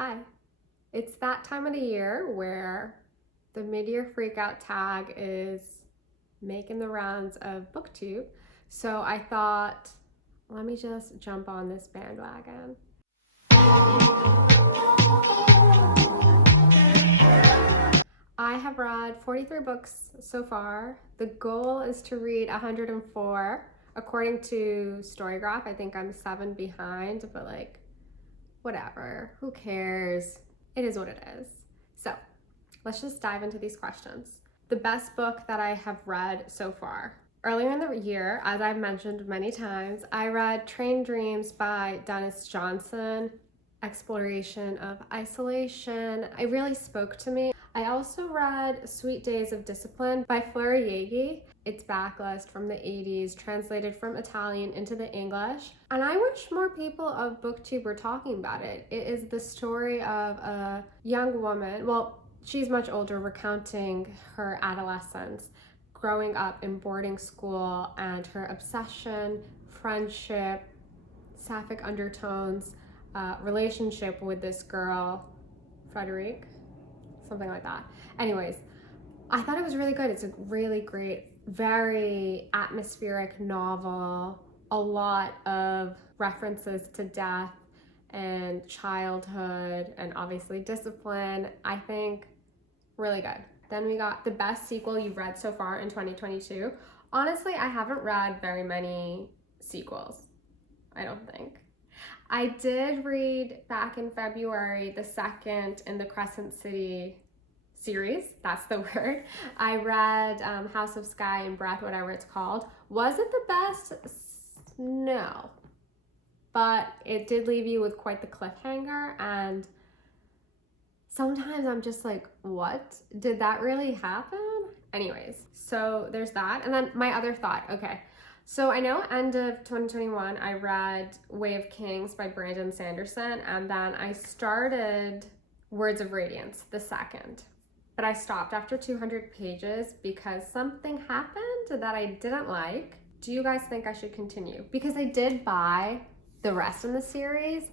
Hi. It's that time of the year where the mid-year freakout tag is making the rounds of BookTube. So I thought, let me just jump on this bandwagon. I have read 43 books so far. The goal is to read 104. According to Storygraph, I think I'm 7 behind, but like, whatever. Who cares? It is what it is. So let's just dive into these questions. The best book that I have read so far. Earlier in the year, as I've mentioned many times, I read Train Dreams by Dennis Johnson. Exploration of isolation. It really spoke to me. I also read Sweet Days of Discipline by Flora Yagi. It's backlist from the 80s, translated from Italian into the English. And I wish more people of BookTube were talking about it. It is the story of a young woman, well, she's much older, recounting her adolescence, growing up in boarding school, and her obsession, friendship, sapphic undertones, relationship with this girl, Frederique, something like that. Anyways, I thought it was really good. It's a really great, very atmospheric novel, a lot of references to death and childhood and obviously discipline. I think really good. Then we got the best sequel you've read so far in 2022. Honestly, I haven't read very many sequels, I don't think. I did read back in February the second in the Crescent City series, that's the word. I read House of Sky and Breath, whatever it's called. Was it the best? No. But it did leave you with quite the cliffhanger, and sometimes I'm just like, what? Did that really happen? Anyways, so there's that. And then my other thought, okay. So I know end of 2021, I read Way of Kings by Brandon Sanderson, and then I started Words of Radiance, the second. But I stopped after 200 pages because something happened that I didn't like. Do you guys think I should continue? Because I did buy the rest in the series,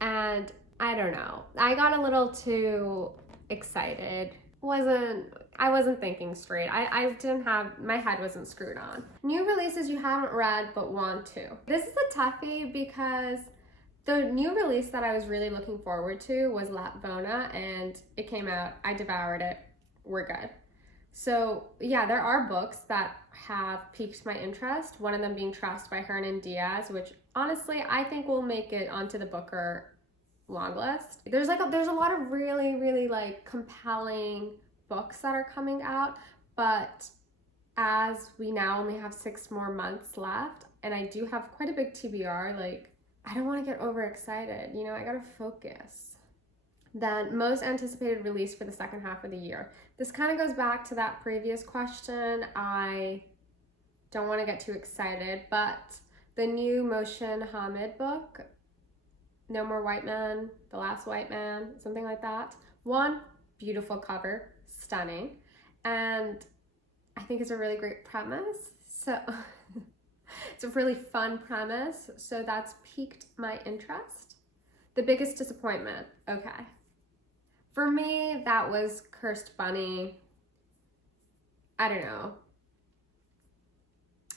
and I don't know. I got a little too excited. I wasn't thinking straight. I didn't have, my head wasn't screwed on. New releases you haven't read but want to. This is a toughie because the new release that I was really looking forward to was Lapvona, and it came out, I devoured it, we're good. So yeah, there are books that have piqued my interest, one of them being Trust by Hernan Diaz, which honestly I think will make it onto the Booker long list. There's a lot of really like compelling books that are coming out, but as we now only have 6 more months left, and I do have quite a big TBR, like I don't want to get overexcited, you know, I gotta focus. Then most anticipated release for the second half of the year. This kind of goes back to that previous question. I don't want to get too excited, but the new Mohsin Hamid book, No More White Man, The Last White Man, something like that. One, beautiful cover, stunning. And I think it's a really great premise. So it's a really fun premise. So that's piqued my interest. The biggest disappointment, okay. For me, that was Cursed Bunny. I don't know.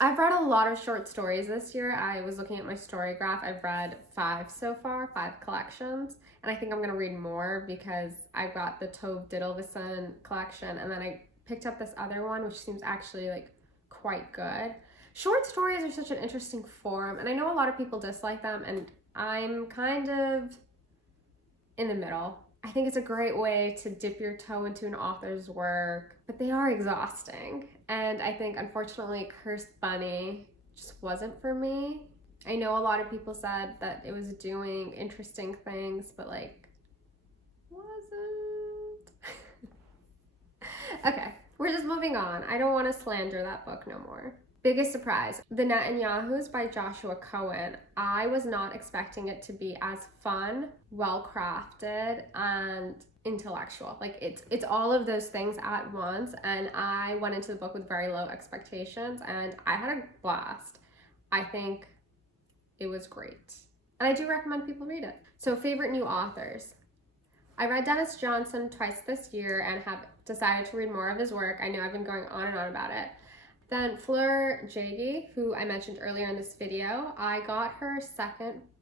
I've read a lot of short stories this year. I was looking at my Storygraph. I've read 5 so far, 5 collections. And I think I'm gonna read more because I've got the Tove Diddlevison collection, and then I picked up this other one, which seems actually like quite good. Short stories are such an interesting form, and I know a lot of people dislike them, and I'm kind of in the middle. I think it's a great way to dip your toe into an author's work, but they are exhausting. And I think, unfortunately, Cursed Bunny just wasn't for me. I know a lot of people said that it was doing interesting things, but like, wasn't. Okay, we're just moving on. I don't want to slander that book no more. Biggest surprise, The Netanyahus by Joshua Cohen. I was not expecting it to be as fun, well-crafted, and intellectual. Like it's all of those things at once, and I went into the book with very low expectations, and I had a blast. I think it was great. And I do recommend people read it. So favorite new authors. I read Dennis Johnson twice this year and have decided to read more of his work. I know I've been going on and on about it. Then Fleur Jaegi, who I mentioned earlier in this video, I got her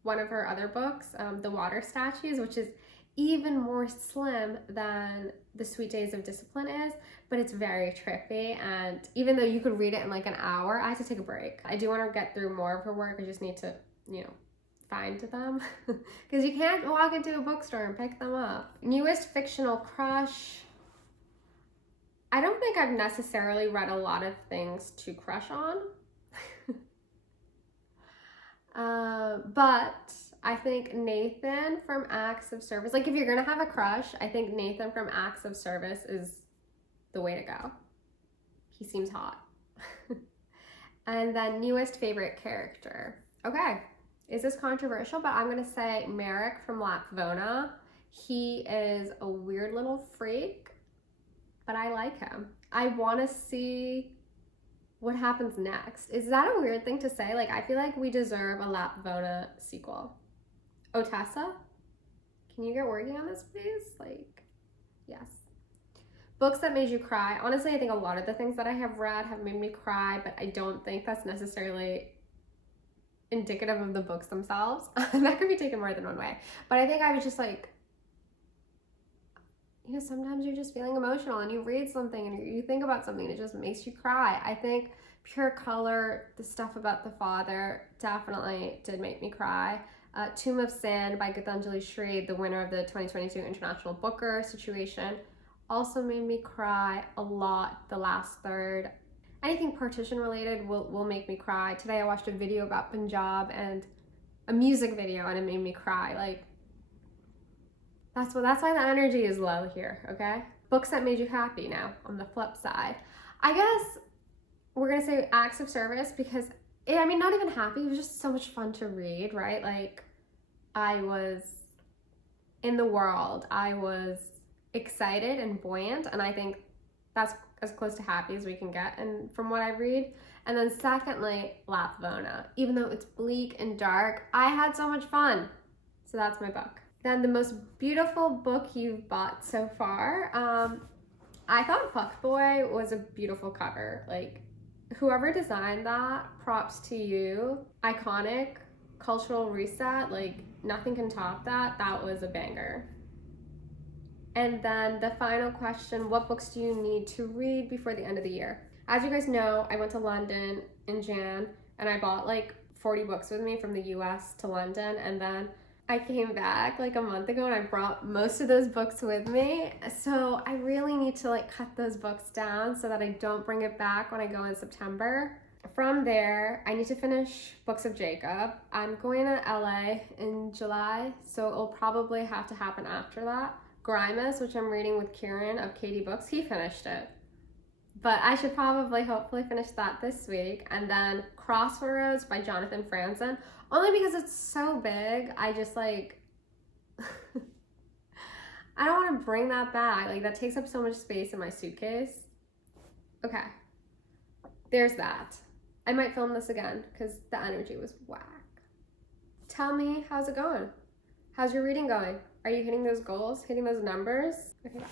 one of her other books, The Water Statues, which is even more slim than The Sweet Days of Discipline is, but it's very trippy. And even though you could read it in like an hour, I had to take a break. I do want to get through more of her work. I just need to, find them because you can't walk into a bookstore and pick them up. Newest fictional crush. I don't think I've necessarily read a lot of things to crush on. But I think Nathan from Acts of Service, like if you're gonna have a crush, I think Nathan from Acts of Service is the way to go. He seems hot. And then newest favorite character. Okay, is this controversial? But I'm gonna say Merrick from Lapvona. He is a weird little freak, but I like him. I wanna see what happens next. Is that a weird thing to say? Like, I feel like we deserve a Lapvona sequel. Otessa, can you get working on this, please? Like, yes. Books that made you cry. Honestly, I think a lot of the things that I have read have made me cry, but I don't think that's necessarily indicative of the books themselves. That could be taken more than one way. But I think I was just like, sometimes you're just feeling emotional and you read something and you think about something and it just makes you cry. I think Pure Color, the stuff about the father, definitely did make me cry. Tomb of Sand by Gitanjali Shree, the winner of the 2022 International Booker situation, also made me cry a lot the last third. Anything partition related will make me cry. Today I watched a video about Punjab and a music video and it made me cry. Like, that's why the energy is low here, okay? Books that made you happy now, on the flip side. I guess we're gonna say Acts of Service because, not even happy, it was just so much fun to read, right? Like, I was in the world, I was excited and buoyant, and I think that's as close to happy as we can get and from what I read. And then secondly, Lapvona. Even though it's bleak and dark, I had so much fun. So that's my book. Then the most beautiful book you've bought so far. I thought Fuckboy was a beautiful cover. Like, whoever designed that, props to you. Iconic, cultural reset, like nothing can top that. That was a banger. And then the final question, what books do you need to read before the end of the year? As you guys know, I went to London in Jan and I bought like 40 books with me from the US to London, and then I came back like a month ago and I brought most of those books with me. So I really need to like cut those books down so that I don't bring it back when I go in September. From there, I need to finish Books of Jacob. I'm going to LA in July, so it'll probably have to happen after that. Grimus, which I'm reading with Kiran of Katie Books, he finished it. But I should hopefully finish that this week. And then Crossroads by Jonathan Franzen, only because it's so big. I just like, I don't want to bring that back. Like, that takes up so much space in my suitcase. Okay, there's that. I might film this again because the energy was whack. Tell me, how's it going? How's your reading going? Are you hitting those goals, hitting those numbers? Okay, bye.